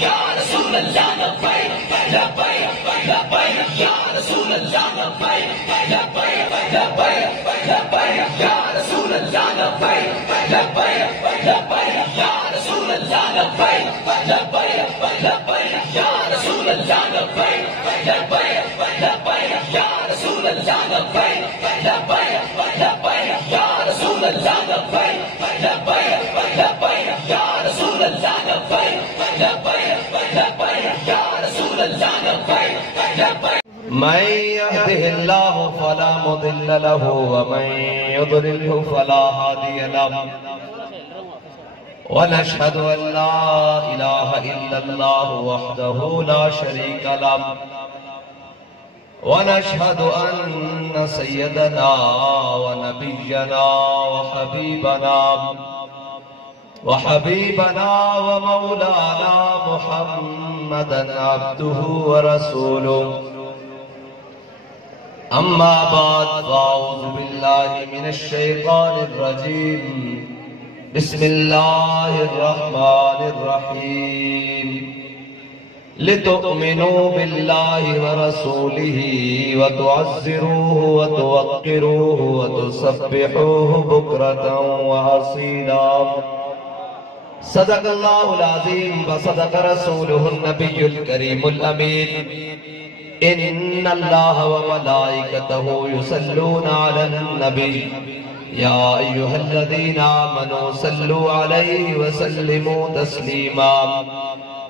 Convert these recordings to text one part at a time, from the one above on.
یا رسول اللہ لبیک لبیک لبیک یا رسول اللہ لبیک لبیک لبیک لبیک یا رسول اللہ لبیک لبیک لبیک یا رسول اللہ لبیک لبیک لبیک یا رسول اللہ لبیک لبیک لبیک یا رسول اللہ لبیک لبیک لبیک یا رسول اللہ لبیک لبیک لبیک یا رسول اللہ لبیک لبیک لبیک یا رسول اللہ لبیک لبیک من يهده الله فلا مضل له ومن يضلله فلا هادي له ونشهد أن لا إله إلا الله وحده لا شريك له ونشهد أن سيدنا ونبينا وحبيبنا ومولانا محمدا عبده ورسوله أما بعد فأعوذ بالله من الشيطان الرجيم بسم الله الرحمن الرحيم لتؤمنوا بالله ورسوله وتعزروه وتوقروه وتسبحوه بكرة وأصيلا صدق الله العظيم وصدق رسوله النبي الكريم الأمين إن الله وملائكته يصلون على النبي يا أيها الذين آمنوا صلوا عليه وسلموا تسليما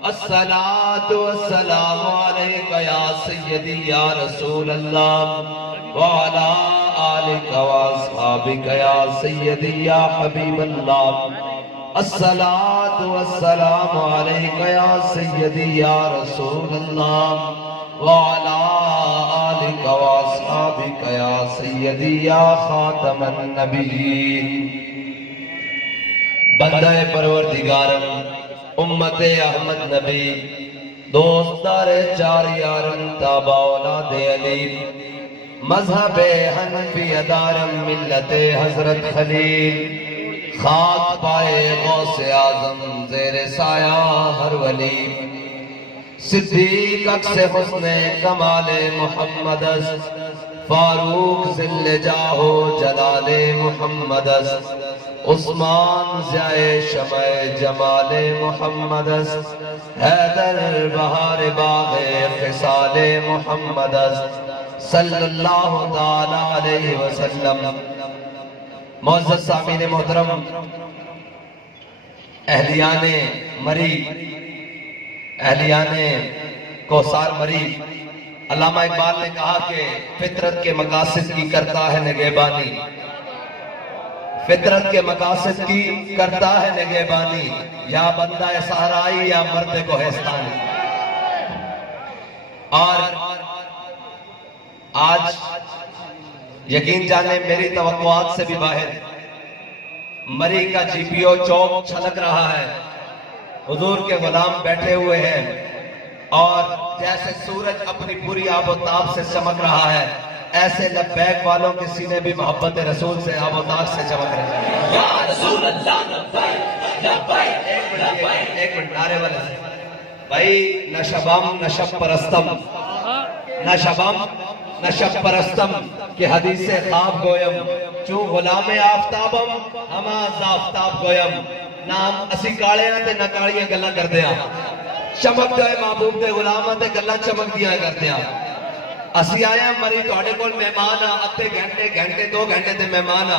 الصلاة والسلام عليك يا سيدي يا رسول الله وعلى آلك وأصحابك يا سيدي يا حبيب الله الصلاة والسلام عليك يا سيدي يا رسول الله وعلى آلك وأصحابك يا سيدي يا خاتم النبيين بندہ پروردگارم امت احمد نبی دوستار چار یارم تابع اولاد علی مذہب حنفی ادارم ملت حضرت خلیل خاک پائے غوث اعظم زیر سایہ ہر ولی صدیق اکس حسن کمال محمد است فاروق ذل جاہو جلال محمد است عثمان ضیائے شمع جمال محمد است حیدر بہار باغ خصال محمد است صلی اللہ تعالی علیہ وسلم معزز سامعین محترم اہلیان مری اہلیان کوثار مری علامہ اقبال نے کہا کہ فطرت کے مقاصد کی کرتا ہے نگہبانی فطرت کے مقاصد کی کرتا ہے نگہبانی یا بندہ صحرائی یا مرد کوہستانی اور آج یقین جانے میری توقعات سے بھی باہر مری کا جی پی او چوک چھلک رہا ہے حضور کے غلام بیٹھے ہوئے ہیں اور جیسے سورج اپنی پوری آب و تاب سے چمک رہا ہے ایسے لبیک والوں کے سینے بھی محبت رسول سے آب و تاب سے چمک رہے ہیں یا رسول اللہ لبیک لبیک ایک منٹ نعرے والے سے بھائی نہ شبم نہ شب پرستم نہ شبم نہ شب پرستم کہ حدیث خواب گویم چون غلام آفتابم ہما آفتاب گویم نام اسی کاڑے ہیں تے نہ کاڑیاں گلہ کر دیا چمک جائے محبوب دے غلامہ تے گلہ چمک دیا کر دیا اسی آیا مری توڑے کول مہمان اتے گھنٹے 2 گھنٹے تے مہمان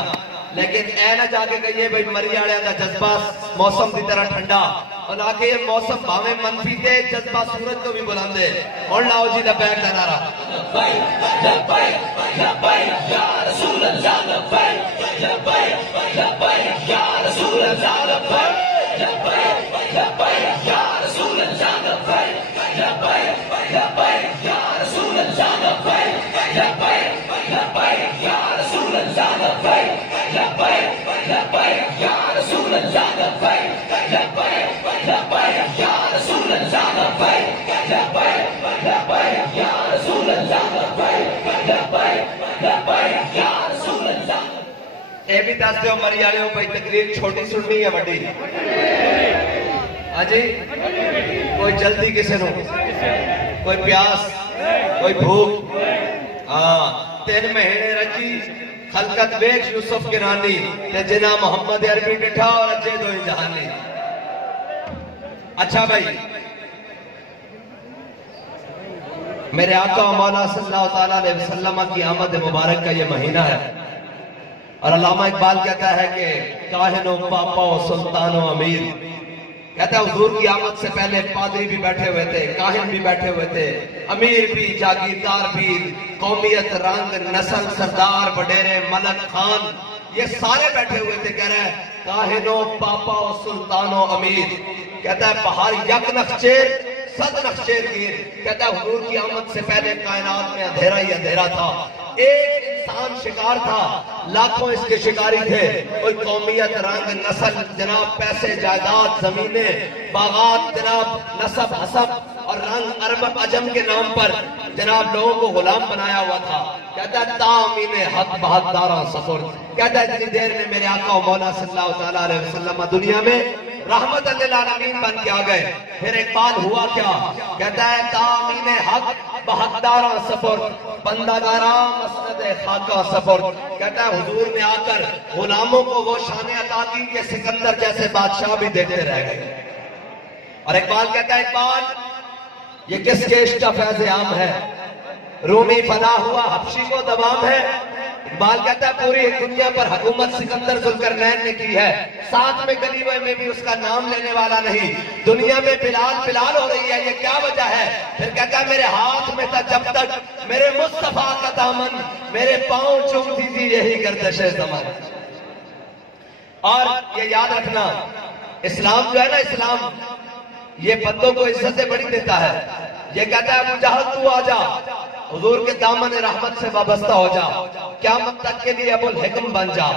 لیکن اے نہ جا کے کہیے بھئی مری آڑے دا جذبہ موسم دی طرح ٹھنڈا اور نہ کہ یہ موسم بھاویں منفی تے جذبہ سورج کو بھی بلندے اور لاؤ جی لبیک کا نعرہ لبیک لبیک لبیک یا رسول اللہ لبیک لبیک لبیک یا رسول اللہ لبیک لبیک لبیک یا رسول اللہ لبیک لبیک لبیک یا رسول اللہ لبیک لبیک لبیک یا رسول اللہ لبیک لبیک لبیک یا رسول اللہ لبیک لبیک لبیک یا رسول اللہ لبیک لبیک لبیک یا رسول اللہ لبیک لبیک لبیک یا رسول اللہ اے بھی دس دیو مری آلے ہو بھئی تقریر چھوٹی سننی ہے بڑی ہاں جی کوئی جلدی کسے نو کوئی پیاس کوئی بھوک تین مہینے رچی خلقت بیک یوسف کے رانی تے جنا محمد عربی ڈٹھا اور اچھے دو جہانی. اچھا بھائی میرے آقا و مولا صلی اللہ علیہ وسلم کی آمد مبارک کا یہ مہینہ ہے اور علامہ اقبال کہتا ہے کہ کاہن و پاپا و سلطان و امیر. کہتا ہے حضور کی آمد سے پہلے پادری بھی بیٹھے ہوئے تھے, کاہن بھی بیٹھے ہوئے تھے, امیر بھی, جاگیردار بھی, قومیت, رنگ, نسل, سردار, وڈیرے, ملک, خان, یہ سارے بیٹھے ہوئے تھے. کہہ رہا ہے کاہن و پاپا و سلطان و امیر. کہتا ہے پہاڑ یک نخچیر صد نخچیر گیر. کہتا ہے حضور کی آمد سے پہلے کائنات میں اندھیرا ہی اندھیرا تھا. ایک انسان شکار تھا, لاکھوں اس کے شکاری تھے. کوئی قومیت, رنگ, نسل, جناب پیسے, جائیداد, زمینیں, باغات, جناب نسب, حسب اور رنگ, عرب, عجم کے نام پر جناب لوگوں کو غلام بنایا ہوا تھا. کہتا ہے تامین حق بہت دارہ سفر. کہتا ہے اتنی دیر میں میرے آقا و مولا صلی اللہ علیہ وسلم دنیا میں رحمت للعالمین بن کے آ گئے. پھر ایک بات ہوا کیا؟ کہتا ہے تامین حق بہتدارہ سفر بندگارہ مسند خاکہ سفر. کہتا ہے حضور نے آ کر غلاموں کو وہ شان عطا کی کہ سکندر جیسے بادشاہ بھی دیتے رہ گئے. اور اقبال کہتا ہے اقبال یہ کس کیش کا فیض عام ہے, رومی فنا ہوا حبشی کو دوام ہے. اقبال کہتا ہے پوری دنیا پر حکومت سکندر ذوالقرنین نے کی ہے, ساتھ میں گلیوے میں بھی اس کا نام لینے والا نہیں. دنیا میں بلال بلال ہو رہی ہے, یہ کیا وجہ ہے؟ پھر کہتا ہے میرے ہاتھ میں تھا جب تک میرے مصطفیٰ کا دامن, میرے پاؤں چومتی تھی یہی گردش زمان. اور یہ یاد رکھنا اسلام جو ہے نا, اسلام یہ بندوں کو عزت بڑی دیتا ہے. یہ کہتا ہے ابو جہل تو آ جا, حضور کے دامن رحمت سے وابستہ ہو جا, قیامت تک کے لیے ابو الحکم بن جا.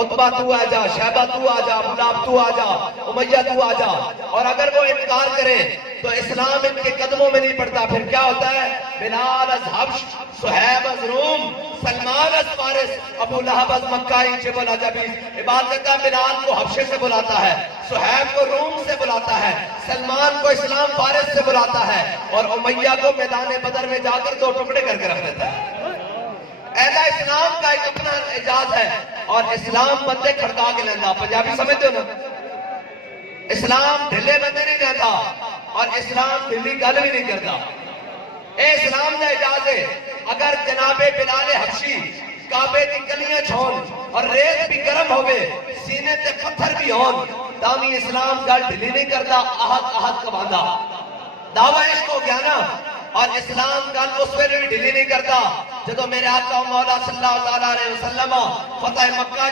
عتبہ تو آ جا, شیبہ تو آ جا, ابو لہب تو آ جا, امیہ تو آ جا. اور اگر وہ انکار کریں تو اسلام ان کے قدموں میں نہیں پڑتا. پھر کیا ہوتا ہے؟ بلال از حبش, صہیب از روم, سلمان از فارس, ابو لہب از مکہ جبل عجبیز. عبادت کہتا ہے بلال کو حبشے سے بلاتا ہے, صہیب کو روم سے بلاتا ہے, سلمان کو اسلام فارس سے بلاتا ہے, اور امیہ کو میدان بدر میں جا کر 2 ٹکڑے کر کے رکھ دیتا ہے. ایسا اسلام کا ایک اپنا اعجاز ہے. اور اسلام بندے کھڑکا کے لینا, پنجابی سمجھتے ہو نا, اسلام ڈھلے بندے نہیں لیتا اور اسلام ڈھلی گل بھی نہیں کرتا. اے اسلام کا اعجاز ہے. اگر جناب بلال حبشی کعبے کی گلیاں چھون اور ریت بھی گرم ہوئے, سینے تے پتھر بھی ہون, تامی اسلام گل ڈھلی نہیں کرتا, آہد کا باندھا. دعویٰ عشق ہو گیا نا, اور اسلام گل اس پر بھی ڈھلی نہیں کرتا. جدو میرے آقا و مولا صلی اللہ علیہ وسلم فتح مکہ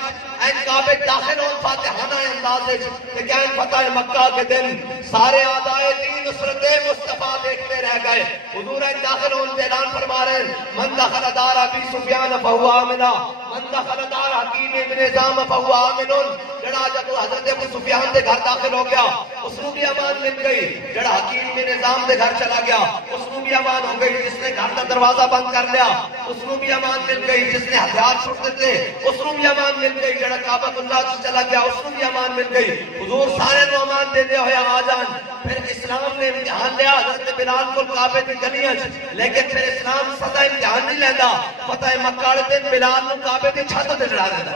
این کعبے داخل ہون فاتحانہ اندازے کہ کیا ان فتح مکہ کے دن سارے آدائے دین نصرت مصطفیٰ دیکھتے رہ گئے. حضور این داخل ہون سے اعلان فرما رہے ہیں من دخل دار ابی سفیان فہو آمنا, من دخل دار حکیم ابن نظام فہو آمنون. جڑا جب حضرت ابو سفیان دے گھر داخل ہو گیا اس کو بھی امان مل گئی. جڑا حکیم ابن نظام دے گھر چلا گیا اس کو بھی امان ہو گئی. جس نے گھر کا دروازہ بند کر لیا اس کو بھی امان مل گئی. جس نے ہتھیار چھوڑ دیتے اس کو بھی امان مل گئی. جڑا کعبۃ اللہ سے چلا گیا اس کو بھی امان مل گئی. حضور سارے کو امان دے دے ہوئے آ جان. پھر اسلام نے امتحان لیا حضرت بلال کو کعبے کی گلیاں, لیکن پھر اسلام سدا امتحان نہیں لینا. فتح مکہ کے دن بلال کو کعبے کی چھت تے چڑھا دیتا.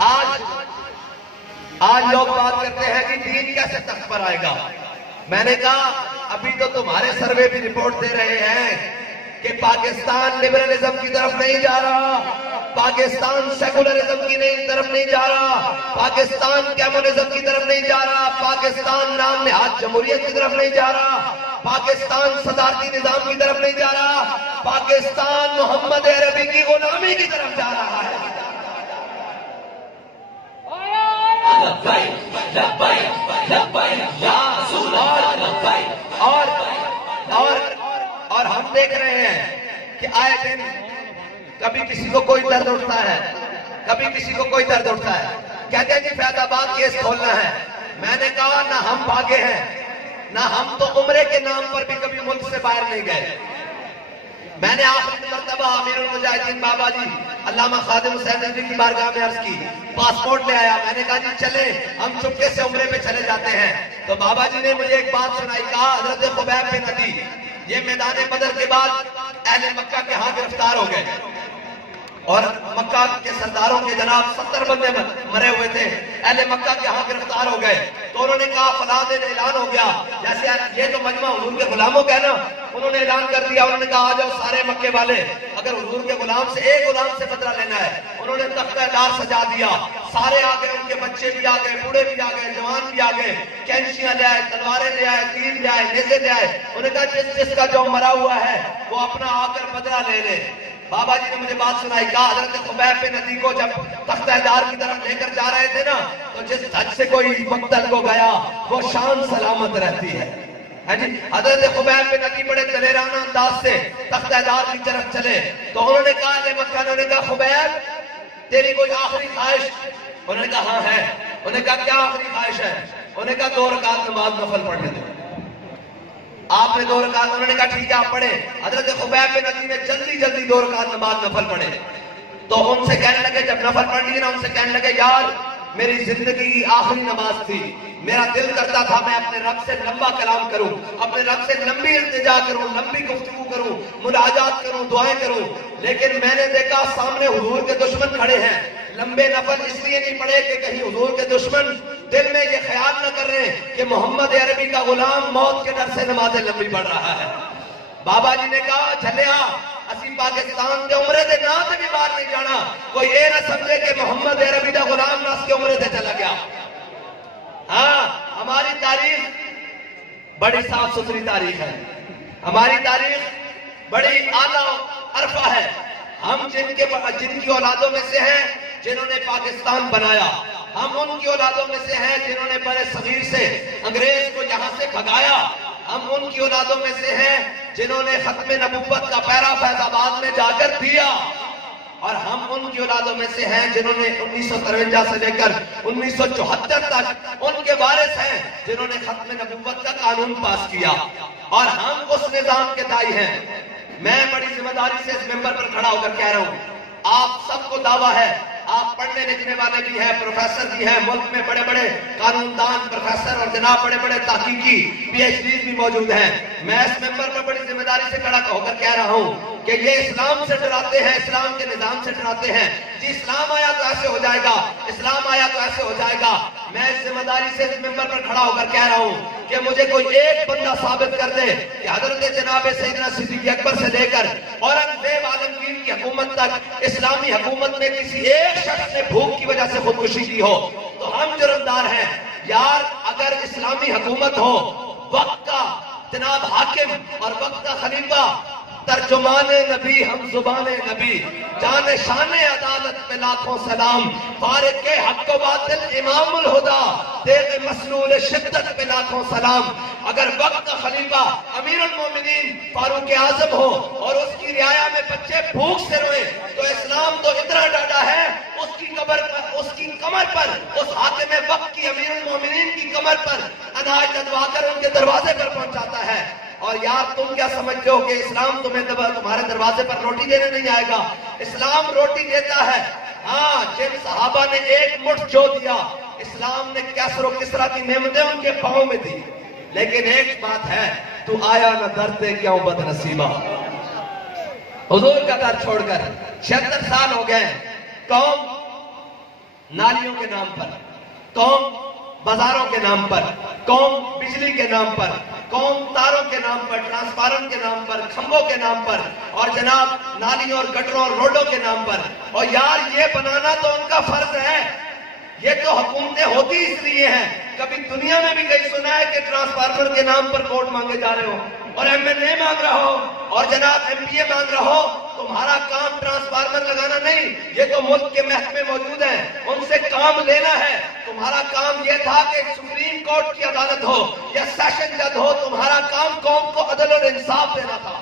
آج لوگ بات کرتے ہیں کہ دین کیسے تخت پر آئے گا. میں نے کہا ابھی تو تمہارے سروے بھی رپورٹ دے رہے ہیں کہ پاکستان لبرلزم کی طرف نہیں جا رہا, پاکستان سیکولرزم کی طرف نہیں جا رہا, پاکستان کمیونزم کی طرف نہیں جا رہا, پاکستان نام نہاد جمہوریت کی طرف نہیں جا رہا, پاکستان صدارتی نظام کی طرف نہیں جا رہا, پاکستان محمد عربی کی غلامی کی طرف جا رہا ہے. اور ہم دیکھ رہے ہیں کہ آئے دن کبھی کسی کو کوئی درد اٹھتا ہے, کبھی کسی کو کوئی درد اٹھتا ہے. کہتے ہیں جی فیض آباد کیس کھولنا ہے. میں نے کہا نہ ہم بھاگے ہیں, نہ ہم تو عمرے کے نام پر بھی کبھی ملک سے باہر نہیں گئے. میں نے آخری مرتبہ امیر المجاہدین بابا جی علامہ خادم حسین ندوی کی بارگاہ میں عرض کی، پاسپورٹ لے آیا، میں نے کہا جی چلیں ہم چپکے سے عمرے پہ چلے جاتے ہیں۔ تو بابا جی نے مجھے ایک بات سنائی، کہا حضرت خبیب بن عدی یہ میدان بدر کے بعد اہل مکہ کے ہاں گرفتار ہو گئے، اور مکہ کے سرداروں کے جناب 70 بندے مرے ہوئے تھے، اہل مکہ کے ہاں گرفتار ہو گئے۔ تو انہوں نے کہا فلاں دن اعلان ہو گیا، جیسے یہ تو مجمع حضور کے غلاموں کا ہے نا، انہوں نے اعلان کر دیا، انہوں نے کہا آ جاؤ سارے مکے والے، اگر حضور کے غلام سے ایک غلام سے بدلہ لینا ہے۔ انہوں نے تختہ دار سجا دیا، سارے آ گئے، ان کے بچے بھی آ گئے، بوڑھے بھی آ گئے، جوان بھی آ گئے، کینچیاں لے آئے، تلواریں لے آئے، تیر لے آئے، نیزے لے آئے۔ انہوں نے کہا جس جس کا جو مرا ہوا ہے وہ اپنا آ کر بدلہ لے لے۔ بابا جی نے مجھے بات سنائی، کہا حضرت خبیب بن عدی کو جب تختہ دار کی طرف لے کر جا رہے تھے نا، تو جس حج سے کوئی مقتل کو گیا وہ شان سلامت رہتی ہے۔ جی حضرت خبیب بن عدی بڑے دلیرانہ انداز سے تختہ دار کی طرف چلے، تو انہوں نے کہا اہل مکہ نے کہا خبیب تیری کوئی آخری خواہش؟ انہوں نے کہا ہاں ہے۔ انہوں نے کہا کیا آخری خواہش ہے؟ انہوں نے کہا 2 رکعت نماز نفل پڑھنے دو۔ آپ نے 2 رکعت، انہوں نے کہا ٹھیک ہے آپ پڑھیں۔ حضرت خبیب بن عدی نے جلدی جلدی 2 رکعت نماز نفل پڑھے۔ تو ان سے کہنے لگے، جب نفل پڑھ لی نا، ان سے کہنے لگے یار میری زندگی کی آخری نماز تھی، میرا دل کرتا تھا میں اپنے رب سے لمبا کلام کروں، اپنے رب سے لمبی التجا کروں، لمبی گفتگو کروں، مناجات کروں، دعائیں کروں، لیکن میں نے دیکھا سامنے حضور کے دشمن کھڑے ہیں۔ لمبے نفل اس لیے نہیں پڑے کہ کہیں حضور کے دشمن دل میں یہ خیال نہ کر رہے ہیں کہ محمد عربی کا غلام موت کے ڈر سے نمازیں لمبی پڑھ رہا ہے۔ بابا جی نے کہا جھلیا اسی پاکستان دے عمرے دے نا تے بھی باہر نہیں جانا، کوئی یہ نہ سمجھے کہ محمد عربی دا غلام ناس کے عمرے دے چلا گیا۔ ہاں ہماری تاریخ بڑی صاف ستھری تاریخ ہے، ہماری تاریخ بڑی اعلیٰ عرفہ ہے۔ ہم جن کی اولادوں میں سے ہیں جنہوں نے پاکستان بنایا، ہم ان کی اولادوں میں سے ہیں جنہوں نے بر صغیر سے انگریز کو یہاں سے بھگایا، ہم ان کی اولادوں میں سے ہیں جنہوں نے ختم نبوت کا پیرا فیض آباد میں جا کر دیا، اور ہم ان کی اولادوں میں سے ہیں جنہوں نے 1953 سے لے کر 1974 تک ان کے وارث ہیں جنہوں نے ختم نبوت کا قانون پاس کیا، اور ہم اس نظام کے دائی ہیں۔ میں بڑی ذمہ داری سے اس ممبر پر کھڑا ہو کر کہہ رہا ہوں، آپ سب کو دعویٰ ہے، آپ پڑھنے لکھنے والے بھی ہیں، پروفیسر بھی ہیں، ملک میں بڑے بڑے قانون دان پروفیسر اور جناب بڑے بڑے تحقیقی پی ایچ ڈیز بھی موجود ہیں۔ میں اس ممبر پر بڑی ذمہ داری سے کھڑا ہو کر کہہ رہا ہوں کہ یہ اسلام سے ڈراتے ہیں، اسلام کے نظام سے ڈراتے ہیں، جی اسلام آیا تو ایسے ہو جائے گا، اسلام آیا تو ایسے ہو جائے گا۔ میں اس ذمہ داری سے اس ممبر پر کھڑا ہو کر کہہ رہا ہوں کہ مجھے کوئی ایک بندہ ثابت کر دے کہ حضرت جناب سیدنا صدیق اکبر سے لے کر اورنگزیب عالمگیر کی حکومت تک اسلامی حکومت میں کسی ایک شخص نے بھوک کی وجہ سے خودکشی کی ہو تو ہم جرمدار ہیں۔ یار اگر اسلامی حکومت ہو، وقت کا جناب حاکم اور وقت کا خلیفہ، ترجمان نبی ہم زبان نبی، جان شان عدالت پہ لاکھوں سلام، فارق کے حق و باطل امام الہدا، دیغ مسلول شدت پہ لاکھوں سلام۔ اگر وقت کا خلیفہ امیر المومنین فاروق اعظم ہو اور اس کی رعایا میں بچے بھوک سے روئے تو اسلام تو اتنا ڈاڈا ہے، اس کی کمر پر، اس حاکم وقت کی امیر المومنین کی کمر پر اناج لدوا کر ان کے دروازے پر پہنچاتا ہے۔ اور یار تم کیا سمجھتے ہو کہ اسلام تمہارے دروازے پر روٹی دینے نہیں آئے گا؟ اسلام روٹی دیتا ہے۔ ہاں جن صحابہ نے ایک مٹھ جو دیا، اسلام نے کیسر و کسرا کی نعمتیں ان کے پاؤں میں دی، لیکن ایک بات ہے، تو آیا نہ درتے کیوں بد نصیبہ۔ حضور کا در چھوڑ کر 76 سال ہو گئے، قوم نالیوں کے نام پر، قوم بازاروں کے نام پر، قوم بجلی کے نام پر، قوم تاروں کے نام پر، ٹرانسفارم کے نام پر، کھمبوں کے نام پر، اور جناب نالیوں اور گٹروں اور روڈوں کے نام پر۔ اور یار یہ بنانا تو ان کا فرض ہے، یہ تو حکومتیں ہوتی اس لیے ہیں۔ کبھی دنیا میں بھی کہیں سنا ہے کہ ٹرانسفارمر کے نام پر ووٹ مانگے جا رہے ہو اور ایم ایل اے مانگ رہا ہو اور جناب ایم پی اے مانگ رہا ہو؟ تمہارا کام ٹرانسفارمر لگانا نہیں، یہ تو ملک کے محکمے موجود ہیں، ان سے کام لینا ہے۔ تمہارا کام یہ تھا کہ سپریم کورٹ کی عدالت ہو یا سیشن جج ہو، تمہارا کام قوم کو عدل اور انصاف دینا تھا۔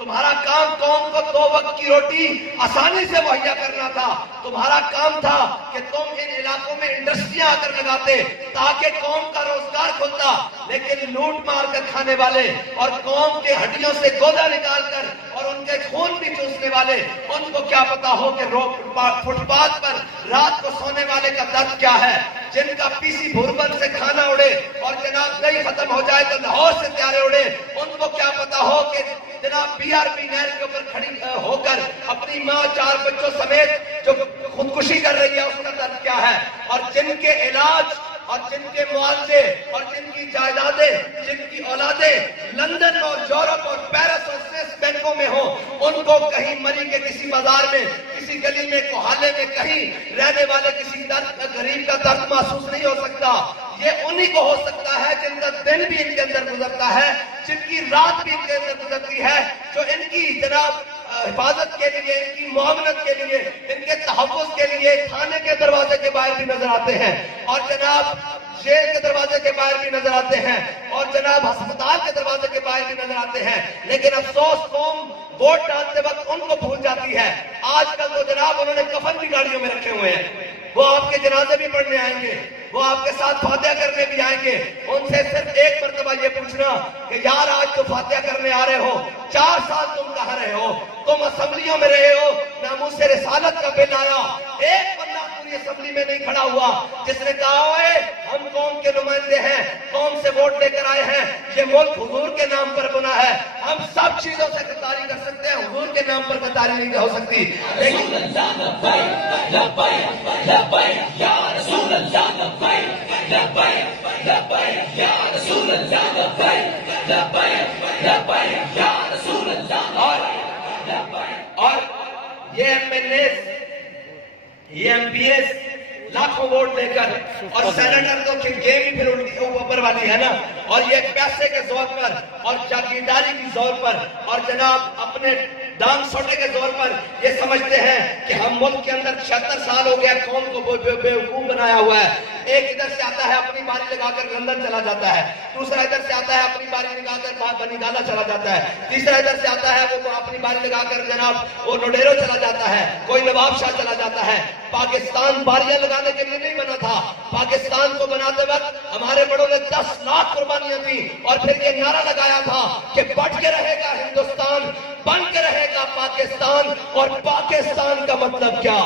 تمہارا کام قوم کو 2 وقت کی روٹی آسانی سے مہیا کرنا تھا. تمہارا کام تھا کہ تم ان علاقوں میں انڈسٹریاں آ کر لگاتے تاکہ قوم کا روزگار کھلتا. لیکن لوٹ مار کر کھانے والے اور قوم کے ہڈیوں سے گودا نکال کر اور ان کے خون بھی چوسنے والے، ان کو کیا پتا ہو کہ فٹ پاتھ پر رات کو سونے والے کا درد کیا ہے، جن کا پیسی بھوربل سے کھانا اڑے اور جناب دہی ختم ہو جائے تو لاہور سے پیارے اڑے. ان کو کیا پتا ہو کہ جناب پی آر پی نہر کے اوپر کھڑی ہو کر اپنی ماں 4 بچوں سمیت جو خودکشی کر رہی ہے اس کا درد کیا ہے. اور جن کے علاج اور جن کے معالجے اور جن کی جائیدادیں، جن کی اولادیں لندن اور یورپ اور پیرس اور سوئس بینکوں میں ہوں، ان کو کہیں مری کے کسی بازار میں، کسی گلی میں، کوہالے میں کہیں رہنے والے کسی غریب کا درد محسوس نہیں ہو سکتا. یہ انہی کو ہو سکتا ہے جن کا دن بھی ان کے اندر گزرتا ہے، جن کی رات بھی ان کے اندر گزرتی ہے، جو ان کی جناب حفاظت کے لیے، ان کی معاونت کے لیے، ان کے تحفظ کے لیے تھانے کے دروازے کے باہر بھی نظر آتے ہیں اور جناب جیل کے دروازے کے باہر بھی نظر آتے ہیں اور جناب ہسپتال کے دروازے کے باہر بھی نظر آتے ہیں. لیکن افسوس قوم ووٹ ڈالتے وقت ان کو بھول جاتی ہے. آج کل تو جناب انہوں نے کفن بھی گاڑیوں میں رکھے ہوئے ہیں، وہ آپ کے جنازے بھی پڑھنے آئیں گے، وہ آپ کے ساتھ فاتحہ کرنے بھی آئیں گے. ان سے صرف ایک مرتبہ یہ پوچھنا کہ یار آج تو فاتحہ کرنے آ رہے ہو، 4 سال تم کہاں رہے ہو، تم اسمبلیوں میں رہے ہو، ناموس سے رسالت کا بل آیا، ایک بندہ پوری اسمبلی میں نہیں کھڑا ہوا جس نے کہا ہوئے ہم قوم کے نمائندے ہیں، قوم سے ووٹ لے کر آئے ہیں، یہ ملک حضور کے نام پر بنا ہے، ہم سب چیزوں سے غداری کر سکتے ہیں، حضور کے نام پر غداری نہیں ہو سکتی. اور یہ ایم ایل اے، یہ ایم پی ایس لاکھوں ووٹ دے کر اور سینیٹر تو گیم ہی پھر اوپر والی ہے نا، اور یہ پیسے کے زور پر اور جاگیرداری کی زور پر اور جناب اپنے ڈانگ سوٹے کے زور پر یہ سمجھتے ہیں کہ ہم ملک کے اندر 76 سال ہو گیا قوم کو بیوقوف بنایا ہوا ہے. ایک ادھر سے آتا ہے اپنی باری لگا کر لندن چلا جاتا ہے، دوسرا ادھر سے آتا ہے اپنی باری لگا کر بنی گالا چلا جاتا ہے، تیسرا ادھر سے آتا ہے وہ اپنی باری لگا کر جناب وہ نوڈیرو چلا جاتا ہے، کوئی نواب شاہ چلا جاتا ہے. پاکستان باریاں لگانے کے لیے نہیں بنا تھا، پاکستان کو بناتے وقت ہمارے بڑوں نے 10 لاکھ قربانیاں دی اور پھر یہ نعرہ لگایا تھا کہ بٹ کے رہے گا ہندوستان، بن کے رہے گا پاکستان. اور پاکستان کا مطلب کیا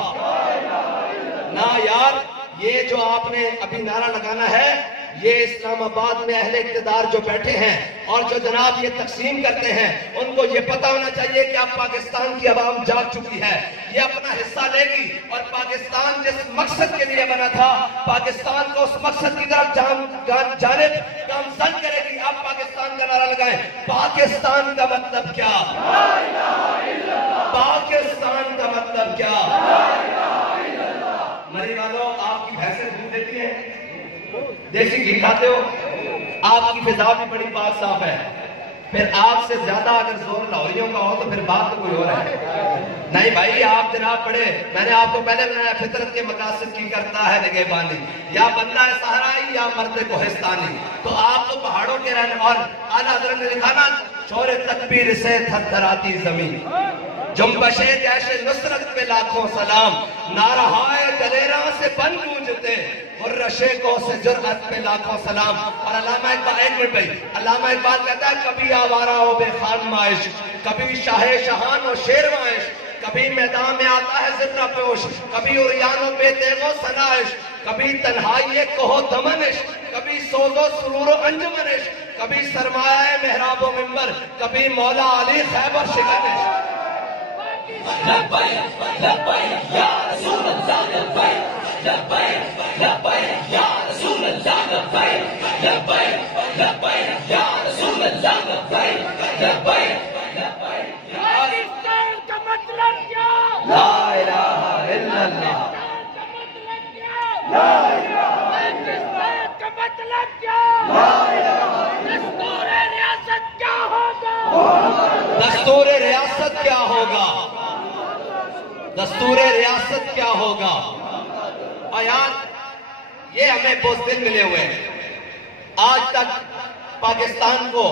نا یار، یہ جو آپ نے ابھی نعرہ لگانا ہے، یہ اسلام آباد میں اہل اقتدار جو بیٹھے ہیں اور جو جناب یہ تقسیم کرتے ہیں، ان کو یہ پتا ہونا چاہیے کہ اب پاکستان کی عوام جاگ چکی ہے، یہ اپنا حصہ لے گی اور پاکستان جس مقصد کے لیے بنا تھا، پاکستان کو اس مقصد کی طرف جانب گامزن کرے گی. اب پاکستان کا نعرہ لگائیں. پاکستان کا مطلب کیا؟ پاکستان کا مطلب کیا؟ مری والوں، آپ کی بھینسیں دودھ دیتی ہیں، دیسی گھی کھاتے ہو، آپ کی فضا بھی بڑی پاک صاف ہے، پھر آپ سے زیادہ اگر زور لاہوریوں کا ہو تو پھر بات تو کوئی اور ہے. نہیں بھائی، آپ جناب پڑھے، میں نے آپ کو پہلے بنایا فطرت کے مقاصد کی کرتا ہے نگہبانی، یا بندہ ہے صحرائی یا مرد کوہستانی. تو آپ تو پہاڑوں کے رہنے، اور اعلیٰ حضرت نے لکھا نا شور تکبیر سے تھر تھر آتی زمین، جنبش جیش نصرت پہ لاکھوں سلام، نعرہائے دلیراں سے بن گونجتے، رشیکوں سے جرأت پہ لاکھوں سلام. اور علامہ اقبال، ایک منٹ بھائی، علامہ اقبال کہتا ہے کبھی آوارہ ہو بے خان مائش، کبھی شاہ شہان و شیر مائش، کبھی میدان میں آتا ہے ذرہ پوش، کبھی عریان و بے تیغ و سنائش، کبھی تنہائی کہو دمنش، کبھی سوز و سرور و انجمنش، کبھی سرمایہ محراب و منبر، کبھی مولا علی خیبر شکنش. لبیک لبیک یا رسول اللہ، لبیک لبیک لبیک یا رسول اللہ، لبیک لبیک لبیک یا رسول اللہ، لبیک لبیک لبیک. پاکستان کا مطلب کیا؟ لا الہ الا اللہ. لا الہ. پاکستان کا مطلب کیا؟ لا الہ. دستور ریاست کیا ہوگا؟ دستور ریاست کیا ہوگا؟ دستور ریاست کیا ہوگا؟ آیات یہ ہمیں بزدل ملے ہوئے ہیں. آج تک پاکستان کو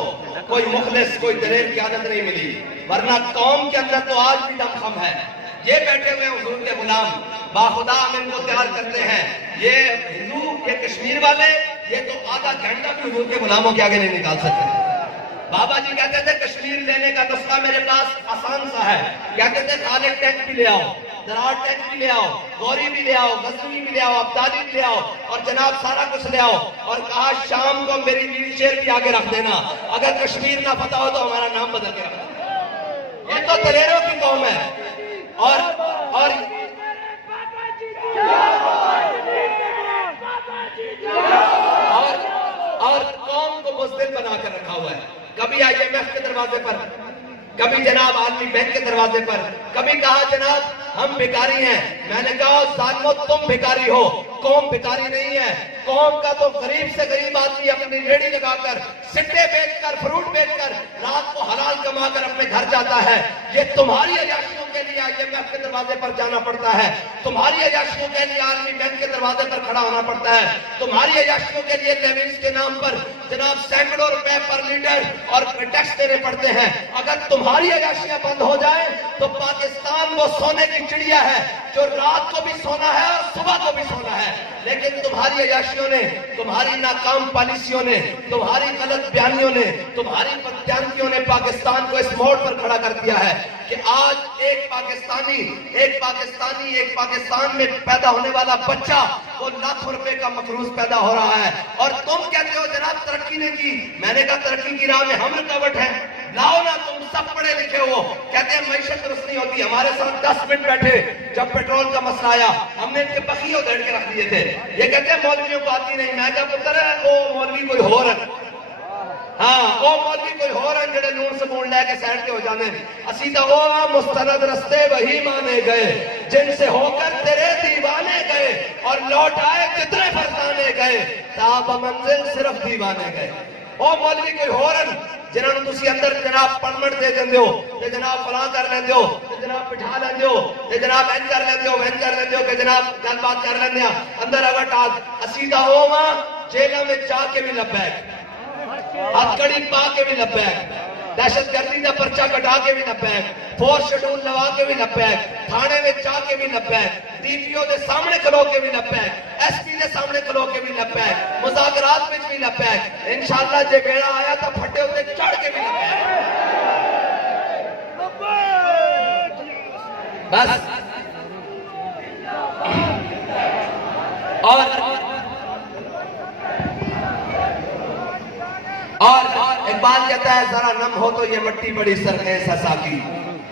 کوئی مخلص کوئی دلیر قیادت نہیں ملی، ورنہ قوم کے اندر تو آج بھی دم خم ہے۔ یہ بیٹھے ہوئے حضور کے غلام باخدا ہم ان کو تیار کرتے ہیں، یہ ہندو یہ کشمیر والے یہ تو آدھا گھنٹہ بھی حضور کے غلاموں کے آگے نہیں نکال سکتے۔ بابا جی کہتے تھے کشمیر لینے کا نسخہ میرے پاس آسان سا ہے، کہتے تھے خالق ٹینک بھی لے آؤ، درار ٹینک بھی لے آؤ، گوری بھی لے آؤ، غزنوی بھی لے آؤ، ابدالی بھی لے آؤ، اور جناب سارا کچھ لے آؤ، اور کہا شام کو میری ویل چیئر بھی آگے رکھ دینا، اگر کشمیر نہ فتح ہو تو ہمارا نام بدل کے رکھنا۔ یہ تو دلیروں کی قوم ہے، اور قوم کو بزدل بنا کر رکھا ہوا ہے، کبھی آئی ایم ایف کے دروازے پر، کبھی جناب عالمی بینک کے دروازے پر، کبھی کہا جناب ہم بھکاری ہیں، میں نے کہا ظالمو تم بھکاری ہو، قوم بھکاری نہیں ہے، قوم کا تو غریب سے غریب آدمی اپنی ریڑھی لگا کر سٹے بیچ کر فروٹ بیچ کر رات کو حلال کما کر اپنے گھر جاتا ہے۔ یہ تمہاری عیاشیوں کے لیے آئی ایم ایف کے دروازے پر جانا پڑتا ہے، تمہاری عیاشیوں کے لیے عالمی بینک کے دروازے پر کھڑا ہونا پڑتا ہے، تمہاری عیاشیوں کے لیے لیویز کے نام پر جناب سینکڑوں روپے پر لیٹر اور ٹیکس دینے پڑتے ہیں۔ اگر تمہاری عیاشیاں بند ہو جائیں تو پاکستان وہ سونے کی چڑیا ہے جو رات کو بھی سونا ہے اور صبح کو بھی سونا ہے، لیکن تمہاری عیاشیوں نے، تمہاری ناکام پالیسیوں نے، تمہاری غلط بیانیوں نے، تمہاری بددیانتیوں نے پاکستان کو اس موڑ پر کھڑا کر دیا ہے کہ آج ایک پاکستان میں پیدا ہونے والا بچہ وہ لاکھوں روپے کا مقروض پیدا ہو رہا ہے، اور تم کہتے ہو جناب ترقی نے کی۔ میں نے کہا ترقی کی راہ میں ہم رکاوٹ ہیں، لاؤ نا تم سب پڑھے لکھے ہو، کہتے ہیں معیشت درست نہیں ہوتی۔ ہمارے ساتھ 10 منٹ بیٹھے، جب پیٹرول کا مسئلہ آیا ہم نے ان کے بخیوں دھڑ کے رکھ دیے تھے، یہ کہتے ہیں مولویوں کو آتی نہیں۔ میں کہا پتر ہے وہ مولوی کوئی ہو رہا، ہاں وہ مولوی کوئی ہو رہا جڑے نون سبون لے کے سائڈ کے ہو جانے، اسی تو وہ مستند رستے وہی مانے گئے جن سے ہو کر تیرے دیوانے گئے، اور لوٹ آئے کتنے فرزانے گئے تاب منزل صرف دیوانے گئے۔ وہ مولوی کوئی ہو رہا جنہوں نے تسی اندر جناب پرمٹ دے دیں ہو کہ جناب فلاں کر لیں ہو کہ جناب بٹھا لیں ہو کہ جناب این کر لیں ہو وین کر لیں ہو کہ جناب گل بات کر لیں اندر اگر ٹاک اسیدہ ہو وہاں جیلہ میں جا کے بھی لبیک، ہتھ پا کے بھی لبیک، دہشت گردی کا پرچہ کٹا کے بھی لبیک، فورس شیڈول لوا کے بھی لبیک، تھانے میں جا کے بھی لبیک، ڈی پی او دے سامنے کھلو کے بھی لبیک، ایس پی دے سامنے کھلو کے بھی لبیک، مذاکرات میں بھی لبیک، انشاءاللہ جے بیڑا آیا تو پھٹے ہوتے چڑھ کے بھی لبیک۔ بس اور اقبال کہتا ہے ذرا نم ہو تو یہ مٹی بڑی سرخیز ہے ساقی،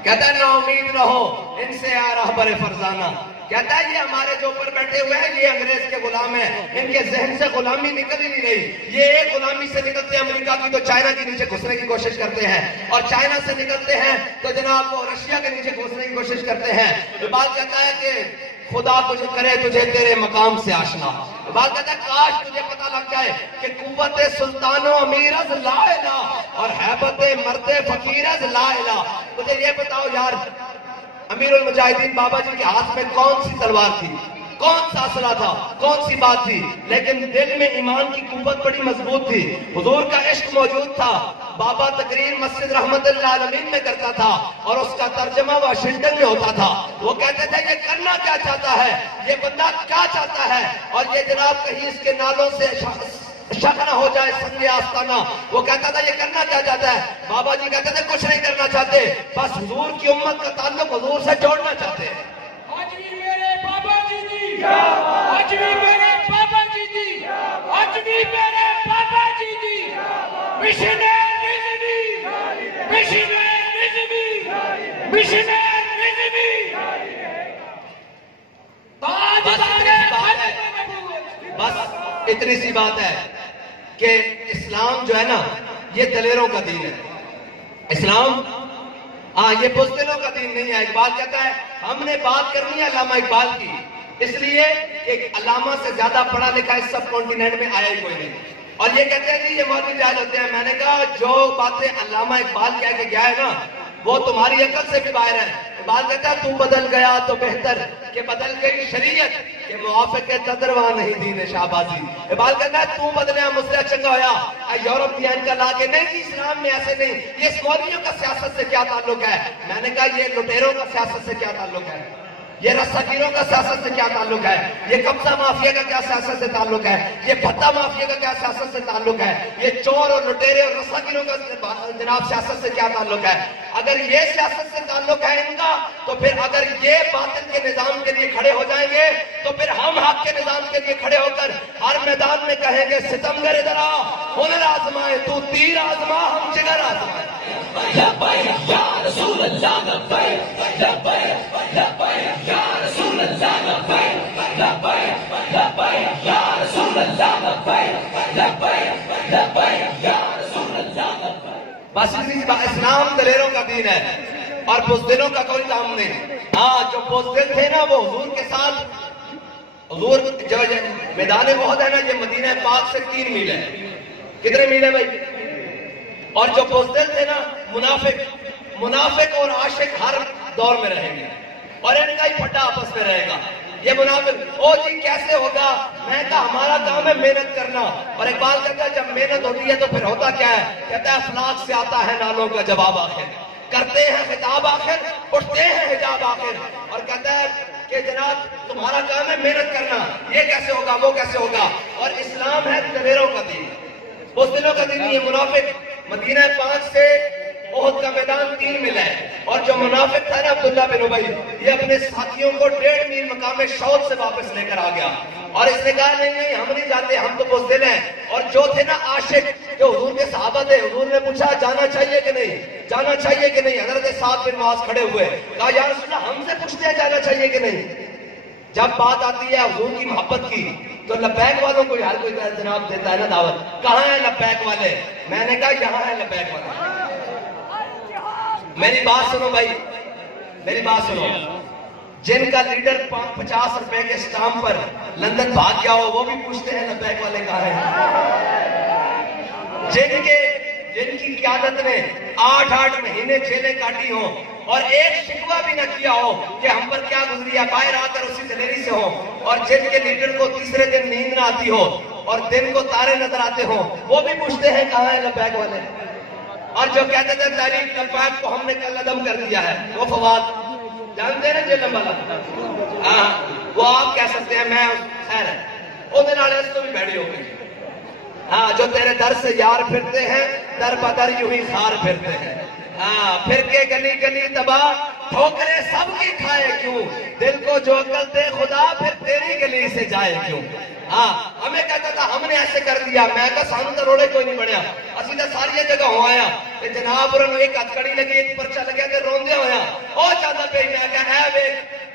کہتا ہے نا امید رہو ان سے آ رہبر فرزانہ، کہتا ہے یہ ہمارے جو اوپر بیٹھے ہوئے ہیں یہ انگریز کے غلام ہیں، ان کے ذہن سے غلامی نکل ہی نہیں رہی، یہ ایک غلامی سے نکلتے ہیں امریکہ کی تو چائنا کے نیچے گھسنے کی کوشش کرتے ہیں، اور چائنا سے نکلتے ہیں تو جناب وہ رشیا کے نیچے گھسنے کی کوشش کرتے ہیں۔ اقبال کہتا ہے کہ خدا تجھے کرے تجھے تیرے مقام سے آشنا، اقبال کہتا ہے کاش تجھے پتہ لگ جائے کہ قوت سلطان و امیر از لا الہ اور حیبت مرد فقیر از لا الہ۔ مجھے یہ بتاؤ یار امیر المجاہدین بابا جی کے ہاتھ میں کون سی تلوار تھی، کون سا اسلحہ تھا، کون سی بات تھی، لیکن دل میں ایمان کی قوت بڑی مضبوط تھی، حضور کا عشق موجود تھا۔ بابا تقریر مسجد رحمت اللہ عالمین میں کرتا تھا اور اس کا ترجمہ واشنگٹن میں ہوتا تھا، وہ کہتے تھے یہ کرنا کیا چاہتا ہے، یہ بندہ کیا چاہتا ہے، اور یہ جناب کہیں اس کے نالوں سے شک نہ ہو جائے سنگ آستانہ، وہ کہتا تھا یہ کرنا کیا چاہتا ہے۔ بابا جی کہتے تھے کچھ نہیں کرنا چاہتے، بس حضور کی امت کا تعلق حضور سے جوڑنا چاہتے ہیں۔ آج بھی میرے بابا جی دی، آج بھی میرے بابا جی دی، آج بھی میرے بابا جی دی، مشنر نظمی، مشنر نظمی، مشنر نظمی، بس اتنی سی بات ہے کہ اسلام جو ہے نا یہ دلیروں کا دین ہے، اسلام یہ بزدلوں کا دین نہیں ہے۔ اقبال کہتا ہے ہم نے بات کرنی ہے علامہ اقبال کی، اس لیے کہ علامہ سے زیادہ پڑھا لکھا اس سب کانٹیننٹ میں آیا ہی کوئی نہیں، اور یہ کہتے ہیں جی یہ مولوی جاہل ہوتے ہیں۔ میں نے کہا جو باتیں علامہ اقبال کہہ کے گیا ہے نا وہ تمہاری عقل سے بھی باہر ہے، اقبال کہتا ہے تو بدل گیا تو بہتر کہ بدل گئی شریعت کہ موافق تدروا نہیں دین شہبازی. اقبال کہتا ہے تو بدلیا مسئلہ چنگا ہویا یورپ دین کا لا کے نہیں جی اسلام میں ایسے نہیں. یہ مولویوں کا سیاست سے کیا تعلق ہے؟ میں نے کہا یہ لٹیروں کا سیاست سے کیا تعلق ہے؟ یہ رساگیروں کا سیاست سے کیا تعلق ہے؟ یہ قبضہ مافیا کا کیا سیاست سے تعلق ہے؟ یہ بھتہ مافیا کا کیا سیاست سے تعلق ہے؟ یہ چور اور لٹیرے اور رساگیروں کا جناب سیاست سے کیا تعلق ہے؟ اگر یہ سیاست سے تعلق ہے ان کا تو پھر اگر یہ باطل کے نظام کے لیے کھڑے ہو جائیں گے تو پھر ہم حق کے نظام کے لیے کھڑے ہو کر ہر میدان میں کہیں گے ستمگر ادھر آ ہنر آزمائے تو تیر آزما ہم جگر آزمائے. لبیک یا رسول اللہ لبیک لبیک لبیک یا رسول اللہ لبیک لبیک لبیک یا رسول اللہ لبیک لبیک لبیک یا رسول اللہ لبیک. بس اسلام دلیروں کا دین ہے اور بزدلوں کا کوئی کام نہیں. ہاں جو بزدل تھے نا وہ حضور کے ساتھ حضور جو میدان احد ہے نا یہ مدینہ پاک سے 3 میل ہے. کتنے میل ہے بھائی؟ اور جو بزدل تھے نا منافق اور عاشق ہر دور میں رہیں گے اور ان کا ہی پھٹا آپس میں رہے گا. یہ منافق او جی کیسے ہوگا؟ میں کہا ہمارا کام ہے محنت کرنا. اور اقبال کہتا ہے جب محنت ہوتی ہے تو پھر ہوتا کیا ہے؟ کہتا ہے افلاک سے آتا ہے نالوں کا جواب آخر کرتے ہیں خطاب آخر اٹھتے ہیں حجاب آخر. اور کہتا ہے کہ جناب تمہارا کام ہے محنت کرنا. یہ کیسے ہوگا وہ کیسے ہوگا؟ اور اسلام ہے دلیروں کا دین بزدلوں کا دین. یہ منافق مدینہ پاک سے احد کا میدان 3 میل ہے اور جو منافق تھا نا عبداللہ بن ابی یہ اپنے ساتھیوں کو 1.5 میل مقام شوط سے واپس لے کر آ گیا اور اس نے کہا نہیں ہم نہیں جاتے ہم تو بزدل ہیں. اور جو تھے نا عاشق جو حضور کے صحابہ تھے حضور نے پوچھا جانا چاہیے کہ نہیں جانا چاہیے کہ نہیں. حضرت سعد بن معاذ کھڑے ہوئے کہا یا رسول اللہ ہم سے پوچھتے ہیں جانا چاہیے کہ نہیں. جب بات آتی ہے حضور کی محبت کی تو لبیک والوں کو ہر کوئی جناب دیتا ہے نا دعوت. کہاں ہیں لبیک والے؟ میں نے کہا یہاں ہیں لبیک والے. میری بات سنو بھائی میری بات سنو. جن کا لیڈر 50 روپے کے اسٹامپ پر لندن بھاگ گیا ہو وہ بھی پوچھتے ہیں لبیک والے کہاں ہیں. جن کی قیادت نے 8 مہینے جیلیں کاٹی ہوں اور ایک شکوہ بھی نہ کیا ہو کہ ہم پر کیا گزری ہے باہر آ کر اسی دلیری سے ہو. اور جن کے لیڈر کو تیسرے دن نیند نہ آتی ہو اور دن کو تارے نظر آتے ہوں وہ بھی پوچھتے ہیں کہاں ہیں لبیک والے. اور جو کہتے تھے تاریخ لبیک کو ہم نے کل عدم کر دیا ہے وہ فواد جانتے ہیں نا جیلم والا وہ آپ کہہ سکتے ہیں میں خیر ہے وہ اس کو بھی بیڑی ہو گئی. ہاں جو تیرے در سے یار پھرتے ہیں در بدر یوں ہی خار پھرتے ہیں. ہاں پھر کے گلی گلی تباہ ٹھوکریں سب کی کھائے کیوں دل کو جو عقل دے خدا پھر تیری گلی سے جائے کیوں. ہاں ہمیں کہتا تھا ہم نے ایسے کر دیا. میں کہا سانو تو روڑے کوئی نہیں بنیا اسی تو ساری جگہ ہو آیا کہ جناب اور ایک ہتکڑی لگی ایک پرچہ لگیا کہ روندے ہویا او چاہتا پہ میں کہا اے بے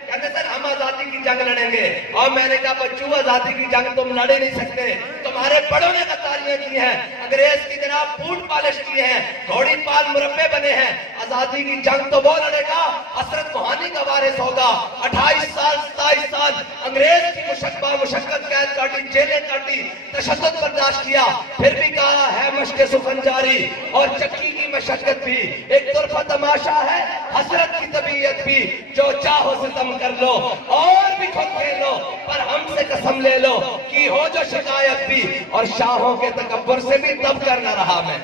کہتے سر ہم آزادی کی جنگ لڑیں گے. اور میں نے کہا بچوں آزادی کی جنگ تم لڑے نہیں سکتے. تمہارے بڑوں نے غداریاں کی ہیں انگریز کی جناب بوٹ پالش کیے ہیں گھوڑی پال مربے بنے ہیں. آزادی کی جنگ تو وہ لڑے گا حسرت کوہانی کا وارث ہوگا. 28 سال 27 سال انگریز کی مشقت قید کاٹی جیلیں کاٹی تشدد برداشت کیا پھر بھی کہا ہے مشق سخن جاری اور چکی کی مشقت بھی ایک طرفہ تماشا ہے حسرت کی طبیعت بھی جو چاہو ستم کر لو اور بھی خود کھیلو پر ہم سے قسم لے لو کی ہو جو شکایت بھی اور شاہوں کے تکبر سے بھی دب کر نہ رہا میں.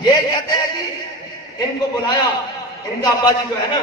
یہ کہتے ہیں جی ان کو بلایا ان کا ابا جی جو ہے نا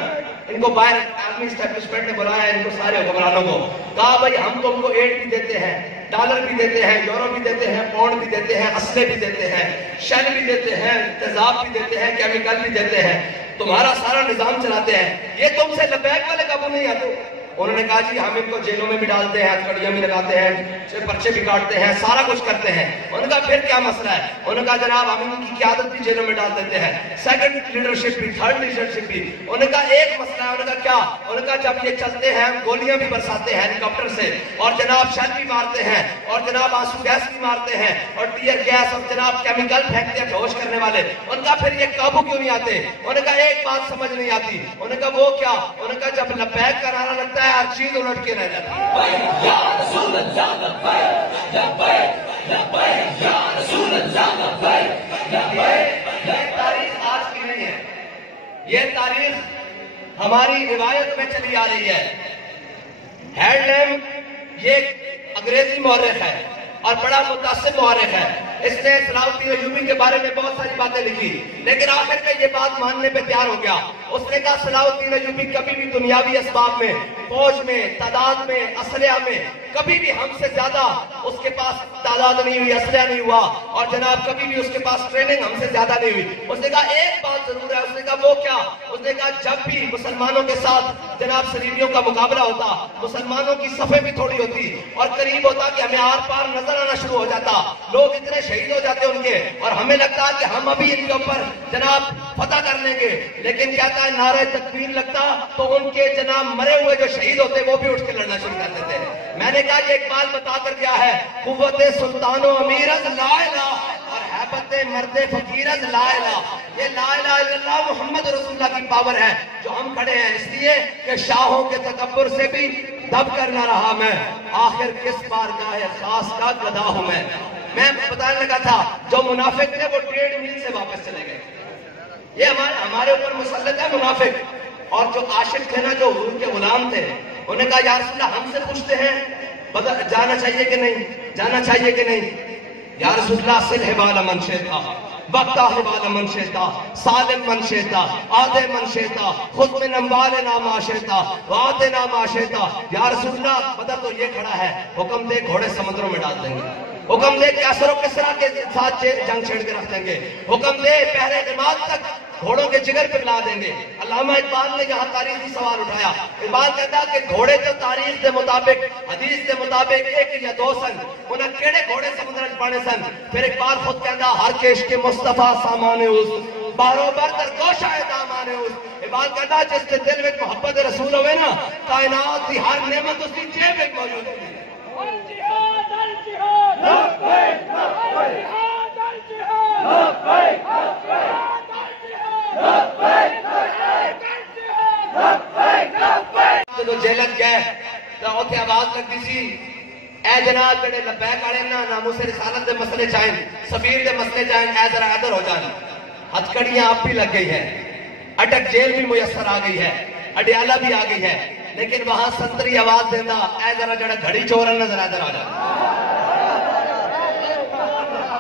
ان کو باہر آرمی اسٹیبلشمنٹ نے بلایا ان کو سارے حکمرانوں کو کہا بھائی ہم تم کو ایڈ بھی دیتے ہیں ڈالر بھی دیتے ہیں یورو بھی دیتے ہیں پاؤنڈ بھی دیتے ہیں اسلحے بھی دیتے ہیں شیل بھی دیتے ہیں تیزاب بھی دیتے ہیں کیمیکل بھی دیتے ہیں تمہارا سارا نظام چلاتے ہیں. یہ تم سے لبیک والے قابو نہیں آتے. انہوں نے کہا جی ہم ان کو جیلوں میں بھی ڈالتے ہیں ہتھکڑیاں بھی لگاتے ہیں پرچے بھی کاٹتے ہیں سارا کچھ کرتے ہیں. انہوں نے کہا پھر کیا مسئلہ ہے؟ انہوں نے کہا جناب ہم ان کی قیادت بھی جیلوں میں ڈال دیتے ہیں سیکنڈ لیڈرشپ بھی تھرڈ لیڈرشپ بھی. انہوں نے کہا ایک مسئلہ ہے. انہوں نے کہا کیا؟ انہوں نے کہا جب یہ چلتے ہیں ہم گولیاں بھی برساتے ہیں ہیلی کاپٹر سے اور جناب شیل بھی مارتے ہیں اور جناب آنسو گیس بھی مارتے ہیں اور ٹیئر گیس اور جناب کیمیکل پھینکتے ہیں بےہوش کرنے والے. ان کا پھر یہ قابو کیوں نہیں آتے؟ انہوں نے کہا ایک بات سمجھ نہیں آتی. انہوں نے کہا وہ کیا؟ انہوں نے کہا جب لبیک کا نعرہ لگتا ہے ہر چیز الٹ کے رہ جاتی ہے. یا رسول اللہ لبیک لبیک لبیک یا رسول اللہ لبیک لبیک. یہ تاریخ آج کی نہیں ہے. یہ تاریخ ہماری روایت میں چلی آ رہی ہے. ہیڈ لیمپ یہ ایک انگریزی مورخ ہے اور بڑا متاثر مورخ ہے. اس نے صلاح الدین ایوبی کے بارے میں بہت ساری باتیں لکھی، لیکن آخر میں یہ بات ماننے پہ تیار ہو گیا. اس نے کہا صلاح الدین ایوبی کبھی بھی دنیاوی اسباب میں، فوج میں، تعداد میں، اسلحہ میں کبھی بھی ہم سے زیادہ اس کے پاس تعداد نہیں ہوئی، اسلحہ نہیں ہوا، اور جناب کبھی بھی اس کے پاس ٹریننگ ہم سے زیادہ نہیں ہوئی. اس نے کہا ایک بات ضرور ہے. اس نے کہا وہ کیا؟ اس نے کہا جب بھی مسلمانوں کے ساتھ جناب صلیبیوں کا مقابلہ ہوتا، مسلمانوں کی صفیں بھی تھوڑی ہوتی اور قریب ہوتا کہ ہمیں آر پار نظر آنا شروع ہو جاتا، لوگ اتنے شہید ہو جاتے ان کے، اور ہمیں لگتا کہ ہم ابھی ان کے اوپر جناب فتح کر لیں گے. لیکن کہتا ہے نعرہ تکبیر لگتا تو ان کے جناب مرے ہوئے جو شہید ہوتے وہ بھی اٹھ کے لڑنا شروع کر دیتے. میں نے کہا یہ اقبال بتا کر گیا ہے، قوت سلطان و امیرت لا الہ اور حیبت مرد فقیرت لا الہ. یہ لا الہ الا اللہ محمد رسول اللہ کی پاور ہے جو ہم کھڑے ہیں، اس لیے کہ شاہوں کے تکبر سے بھی دب کر نہ رہا میں، آخر کس بارگاہ خاص کا گدا ہوں میں. میں بتانے لگا تھا جو منافق تھے وہ 1.5 میل سے واپس چلے گئے. یہ ہمارے اوپر مسلط ہے منافق. اور جو عاشق تھے نا، جو حضور کے غلام تھے، انہوں نے کہا یا رسول اللہ ہم سے پوچھتے ہیں جانا چاہیے کہ نہیں، جانا چاہیے کہ نہیں. یا رسول اللہ صلح والا من شیطا وقتا والا من شیطا سالم من شیطا آدھے من شیطا خود من اموالنا ما شیطا وآتنا ما شیطا. یا رسول اللہ بدر تو یہ کھڑا ہے، حکم دے گھوڑے سمندروں میں ڈال دیں گے، حکم دے کیسر و کسرا کے ساتھ جنگ چھیڑ کے رکھ دیں گے، حکم دے پہرے نماز تک گھوڑوں کے جگر پہ پلا دیں گے. علامہ اقبال نے یہاں تاریخی سوال اٹھایا. اقبال کہتا کہ گھوڑے تو تاریخ کے مطابق، حدیث کے مطابق 1 یا 2 سن، انہیں کیڑے گھوڑے سمندر پانے سن. پھر اقبال خود کہتا ہر کیش کے مصطفیٰ سامان اس باروبر در گوشہ دامان اس. اقبال کہتا جس کے دل میں محبت رسول ہوئے نا، کائنات کی ہر نعمت اس کی جیب میں موجود ہوئی. الجہاد الجہاد لبیک الجہاد الجہاد تو جیلت گئے تو اوتھے آواز لگتی سی اے جناب جڑے لبیک والے نا ناموس رسالت دے مسئلے چاہیں، سفیر دے مسئلے چاہیں، اے ذرا ادھر ہو جان. ہتھ کڑیاں آپ بھی لگ گئی ہے، اٹک جیل بھی میسر آ گئی ہے، اڈیالہ بھی آ گئی ہے، لیکن وہاں سنتری آواز دینا اے ذرا جڑا گھڑی چورن نظر ادھر آ جائے.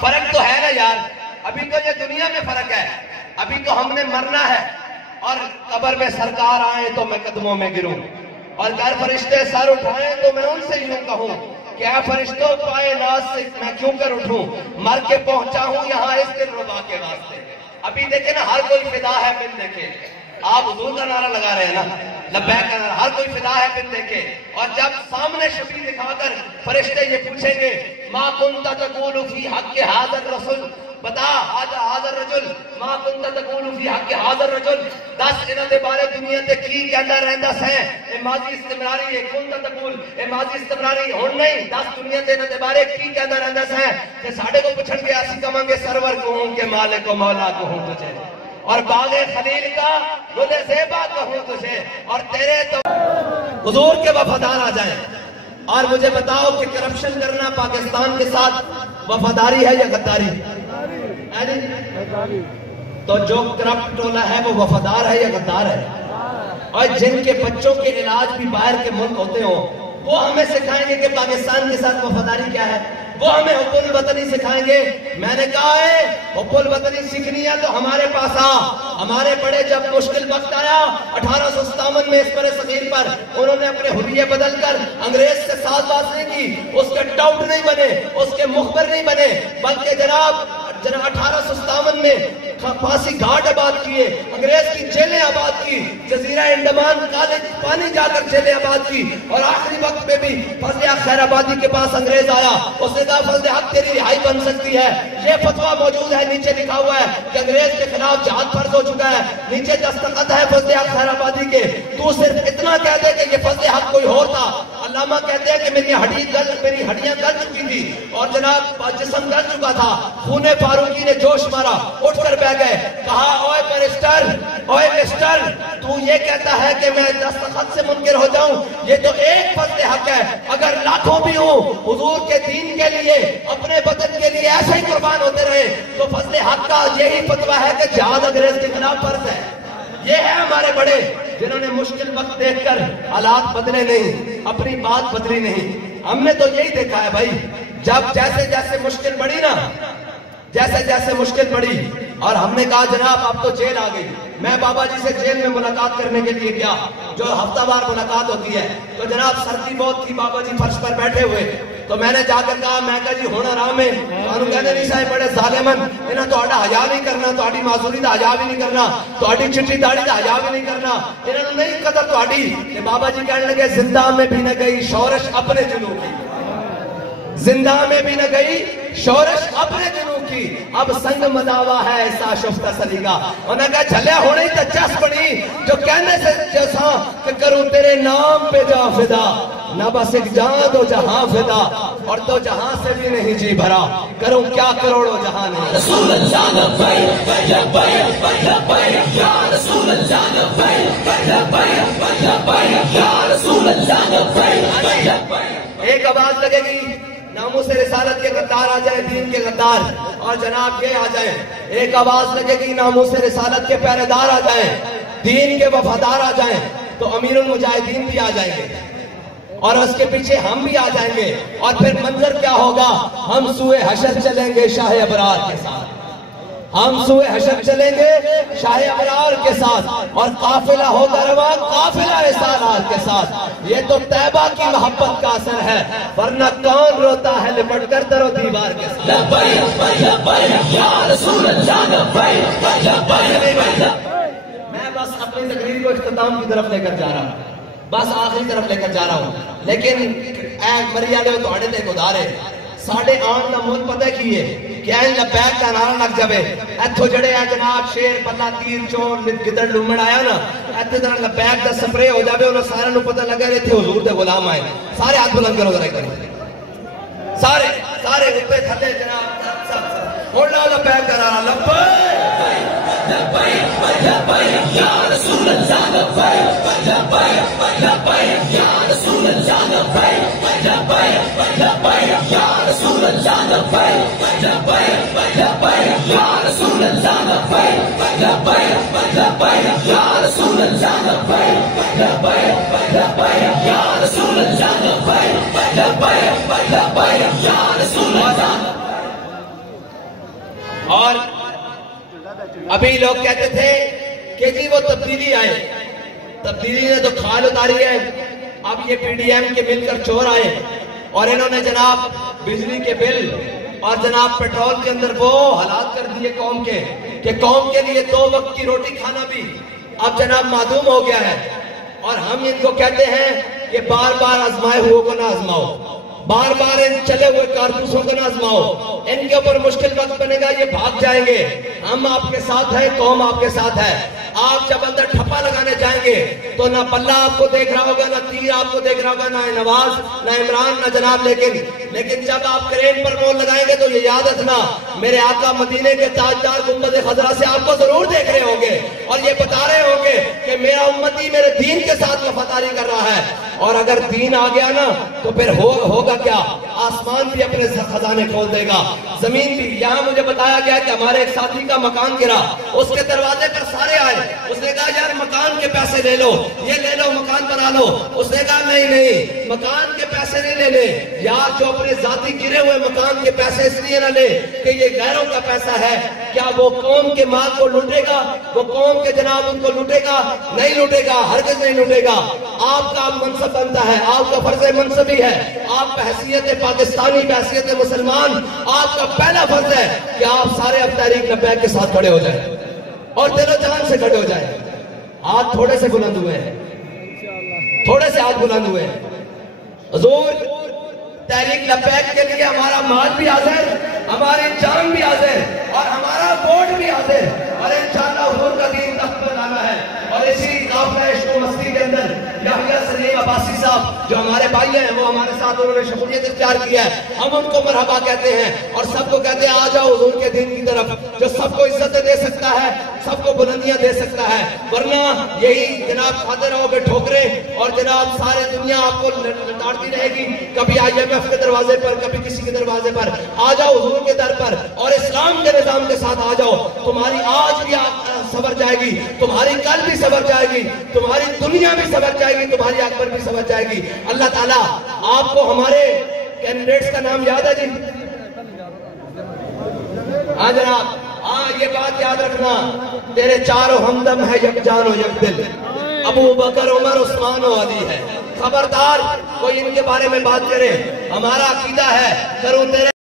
فرق تو ہے نا یار، ابھی تو یہ دنیا میں فرق ہے. ابھی تو ہم نے مرنا ہے اور قبر میں سرکار آئے تو میں قدموں میں گروں، اور اگر فرشتے سر اٹھائیں تو میں ان سے یوں کہوں کہ اے فرشتوں پائے ناز سے میں کیوں کر اٹھوں، مر کے پہنچا ہوں یہاں اس دل ربا کے واسطے. ابھی دیکھیں نا ہر کوئی فدا ہے بن دیکھے. آپ حضور کا نعرہ لگا رہے ہیں نا، لبیک کا نعرہ، ہر کوئی فدا ہے بن دیکھے. اور جب سامنے شفیع دکھا کر فرشتے یہ پوچھیں گے ما کنت تقول فی حق ھذا الرسول، بتا حاضر رجل ما کنت تقول فی حق حاضر رجل، 10 انہاں دے بارے دنیا تے کی کہندا رہندا سیں. اے ماضی استمراری ہے، کنت تقول اے ماضی استمراری ہن نہیں، 10 دنیا تے انہاں دے بارے کی کہندا رہندا سیں. تے ساڈے کو پوچھن گے اسی کہاں گے سرور کہوں کہ مالک و مولا کہوں تجھے، اور باغ خلیل کا گل زیبا کہوں تجھے، اور تیرے تو حضور کے وفادار آ جائیں. اور مجھے بتاؤ کہ کرپشن کرنا پاکستان کے ساتھ وفاداری ہے یا غداری؟ تو جو کرپٹ ٹولہ ہے وہ وفادار ہے یا غدار ہے؟ اور جن کے بچوں کے علاج بھی باہر کے ملک ہوتے ہوں وہ ہمیں سکھائیں گے کہ پاکستان کے ساتھ وفاداری کیا ہے؟ وہ ہمیں حب الوطنی سکھائیں گے؟ میں نے کہا ہے حب الوطنی سیکھنی ہے تو ہمارے پاس آ. ہمارے بڑے جب مشکل وقت آیا 1857 میں اس پر صغیر پر انہوں نے اپنے حلیے بدل کر انگریز سے ساتھ بات نہیں کی، اس کے ٹاؤٹ نہیں بنے، اس کے مخبر نہیں بنے، بلکہ جناب 1857 میں پھانسی گھاٹ آباد کیے، انگریز کی جیلیں آباد کی، جزیرہ انڈمان کالج پانی جا کر جیلیں آباد کی. اور آخری وقت میں بھی فضل حق خیر آبادی کے پاس انگریز آیا، اس نے کہا فضل حق تیری رہائی بن سکتی ہے. یہ فتویٰ موجود ہے، نیچے لکھا ہوا ہے کہ انگریز کے خلاف جہاد فرض ہو چکا ہے، نیچے دستخط ہے فضل حق خیر آبادی کے. تو صرف اتنا کہہ دے کہ یہ فضل حق کوئی اور تھا. علامہ کہتے ہیں کہ میری ہڈیاں گل چکی تھی اور جناب جسم گل چکا تھا. خون فاروقی نے جوش مارا، اٹھ کر بیٹھ گئے، کہا اوے بیرسٹر، اوے مسٹر، تو یہ کہتا ہے کہ میں دستخط سے منکر ہو جاؤں؟ یہ تو ایک فضل حق ہے، اگر لاکھوں بھی ہوں حضور کے دین کے لیے اپنے بدن کے لیے ایسے ہی قربان ہوتے رہے تو فضل حق کا یہی فتویٰ ہے کہ جہاد انگریز کے خلاف فرض ہے. یہ ہے ہمارے بڑے. جنہوں نے مشکل وقت دیکھ کر حالات بدلے نہیں، اپنی بات بدلی نہیں. ہم نے تو یہی دیکھا ہے بھائی، جب جیسے جیسے مشکل بڑھی نا، جیسے جیسے مشکل بڑھی اور ہم نے کہا جناب اب تو جیل آ گئی. میں بابا جی سے جیل میں ملاقات کرنے کے لیے گیا، جو ہفتہ وار ملاقات ہوتی ہے. تو جناب سردی بہت تھی، بابا جی فرش پر بیٹھے ہوئے. تو میں نے جا کر کہا، میں کہا جی ہونا آرام ہے. انہوں کہتے نہیں صاحب بڑے ظالمن، انہاں تہاڈا حیا نہیں کرنا، تہاڈی معذوری دا حیا بھی نہیں کرنا، تہاڈی چٹی داڑھی دا حیا بھی نہیں کرنا، انہاں نے نہیں قدر تہاڈی. کہ بابا جی کہنے لگے زندہ میں بھی نہ گئی شورش اپنے جنوں کی، زندہ میں بھی نہ گئی شورش اپنے جنوں کی، اب سنگ مداوا ہے ایسا شفتہ سلیقہ. انہوں نے کہا جھلے ہونے ہی تچس پڑی، جو کہنے سے جیسا کہ کروں تیرے نام پہ جا فدا، نہ بس ایک جہاں دو جہاں فدا، اور دو جہاں سے بھی نہیں جی بھرا، کروں کیا کروڑوں جہاں نہیں. رسول اللہ لبیک لبیک لبیک یا رسول اللہ لبیک لبیک لبیک یا رسول اللہ لبیک لبیک. ایک آواز لگے گی، ناموس رسالت کے غدار آ جائیں، دین کے غدار، اور جناب یہ آ جائیں. ایک آواز لگے گی، ناموس رسالت کے پہرے دار آ جائیں، دین کے وفادار آ جائیں، تو امیر المجاہدین بھی آ جائیں گے اور اس کے پیچھے ہم بھی آ جائیں گے. اور پھر منظر کیا ہوگا؟ ہم سوئے حشر چلیں گے شاہ ابرار کے ساتھ، ہم سوئے حشر چلیں گے شاہ ابرار کے ساتھ، اور قافلہ ہوگا رواں قافلہ رسالات کے ساتھ. یہ تو طیبہ کی محبت کا اثر ہے، ورنہ کون روتا ہے لپٹ کر در و دیوار کے ساتھ. لبیک لبیک یا رسول اللہ لبیک لبیک. میں بس اپنی تقریر کو اختتام کی طرف لے کر جا رہا ہوں، بس آخری طرف لے کر جا رہا ہوں. لیکن اے مریا لے تو آڑے تے گدارے ساڑھے آن دا مول پتہ کیے کہ این لبیک کا نعرہ لگ جاوے. ایتھو جڑے ہیں جناب شیر پلہ تیر چور گدر لومڑ آیا نا، ایتھے طرح لبیک دا سپرے ہو جاوے، انہوں سارے نو پتہ لگا رہے تھے حضور دے غلام آئے. سارے ہاتھ بلند کرو ذرا کرو، سارے سارے اوپر تھلے جناب ہون لا لبیک کا نعرہ لبیک لبیک لبیک یا رسول اللہ لبیک لبیک لبیک یا رسول اللہ لبیک لبیک لبیک یا رسول اللہ لبیک لبیک لبیک یا رسول اللہ لبیک لبیک لبیک یا رسول اللہ لبیک لبیک لبیک یا رسول اللہ لبیک لبیک لبیک یا رسول اللہ. اور ابھی لوگ کہتے تھے کہ جی وہ تبدیلی آئے، تبدیلی نے تو کھال اتاری ہے. اب یہ پی ڈی ایم کے مل کر چور آئے اور انہوں نے جناب بجلی کے بل اور جناب پیٹرول کے اندر وہ حالات کر دیے قوم کے کہ قوم کے لیے 2 وقت کی روٹی کھانا بھی اب جناب معدوم ہو گیا ہے. اور ہم ان کو کہتے ہیں کہ بار بار آزمائے ہوئے کو نہ آزماؤ، بار بار ان چلے ہوئے کارتوسوں کو نہ آزماؤ. ان کے اوپر مشکل وقت بنے گا، یہ بھاگ جائیں گے. ہم آپ کے ساتھ ہیں، قوم آپ کے ساتھ ہے. آپ جب اندر ٹھپا لگانے جائیں گے تو نہ پلہ آپ کو دیکھ رہا ہوگا، نہ تیر آپ کو دیکھ رہا ہوگا، نہ نواز، نہ عمران، نہ جناب. لیکن جب آپ کرین پر مول لگائیں گے تو یہ یاد رکھنا میرے آقا مدینے کے تاجدار گنبد خضرا سے آپ کو ضرور دیکھ رہے ہوں گے اور یہ بتا رہے ہوں گے کہ میرا امتی میرے دین کے ساتھ وفاداری کر رہا ہے. اور اگر دین آ گیا نا تو پھر ہوگا کیا؟ آسمان بھی اپنے خزانے کھول دے گا، زمین بھی. یہاں مجھے بتایا گیا کہ ہمارے ایک ساتھی کا مکان گرا، اس کے دروازے پر سارے آئے. اس نے کہا یار مکان کے پیسے لے لو، یہ لے لو، مکان بنا لو. اس نے کہا نہیں مکان کے پیسے نہیں لینے یار، جو اپنے ذاتی گرے ہوئے مکان کے پیسے اس لیے نہ لے کہ یہ غیروں کا پیسہ ہے. کیا وہ قوم کے مال کو لوٹے گا؟ وہ قوم کے جناب ان کو لوٹے گا؟ نہیں لوٹے گا، ہرگز نہیں لوٹے گا. آپ کا منصب بنتا ہے، آپ کا فرض منصبی ہے، آپ بحیثیت پاکستانی، بحیثیت مسلمان، آپ کا پہلا فرض ہے کہ آپ سارے اب تحریک لبیک کے ساتھ کھڑے ہو جائیں اور دل و جان سے کھڑے ہو جائیں. ہاتھ تھوڑے سے بلند ہوئے ہیں، تھوڑے سے ہاتھ بلند ہوئے ہیں. حضور تحریک لبیک کے لیے ہمارا مال بھی حاضر، ہماری جان بھی حاضر اور ہمارا ووٹ بھی حاضر. اور انشاءاللہ حضور کا دین تخت پر لانا ہے. اور اسی قافلہ عشق و مستی کے اندر یحییٰ سلیم عباسی صاحب جو ہمارے بھائی ہیں وہ ہمارے ساتھ انہوں نے شمولیت اختیار کیا ہے. ہم ان کو مرحبا کہتے ہیں اور سب کو کہتے ہیں آ جاؤ حضور کے دین کی طرف جو سب کو عزت دے سکتا ہے، سب کو بلندیاں دے سکتا ہے، ورنہ یہی جناب کھاتے رہو گے ٹھوکریں، اور جناب سارے دنیا آپ کو لٹاڑتی رہے گی، کبھی IMF کے دروازے پر، کبھی کسی کے دروازے پر۔ آ جاؤ حضور کے در پر اور اسلام کے نظام کے ساتھ آ جاؤ، تمہاری آج بھی سبر جائے گی، تمہاری کل بھی سبر جائے گی، تمہاری دنیا بھی سبر جائے گی، تمہاری اکبر بھی سبر جائے گی۔ اللہ تعالیٰ آپ کو ہمارے کینڈیڈیٹس کا نام یاد ہے جی؟ ہاں جناب، ہاں یہ بات یاد رکھنا، تیرے چاروں ہمدم ہے یک جان و یک دل، ابو بکر عمر عثمان و علی ہے۔ خبردار کوئی ان کے بارے میں بات کرے، ہمارا عقیدہ ہے کروں تیرے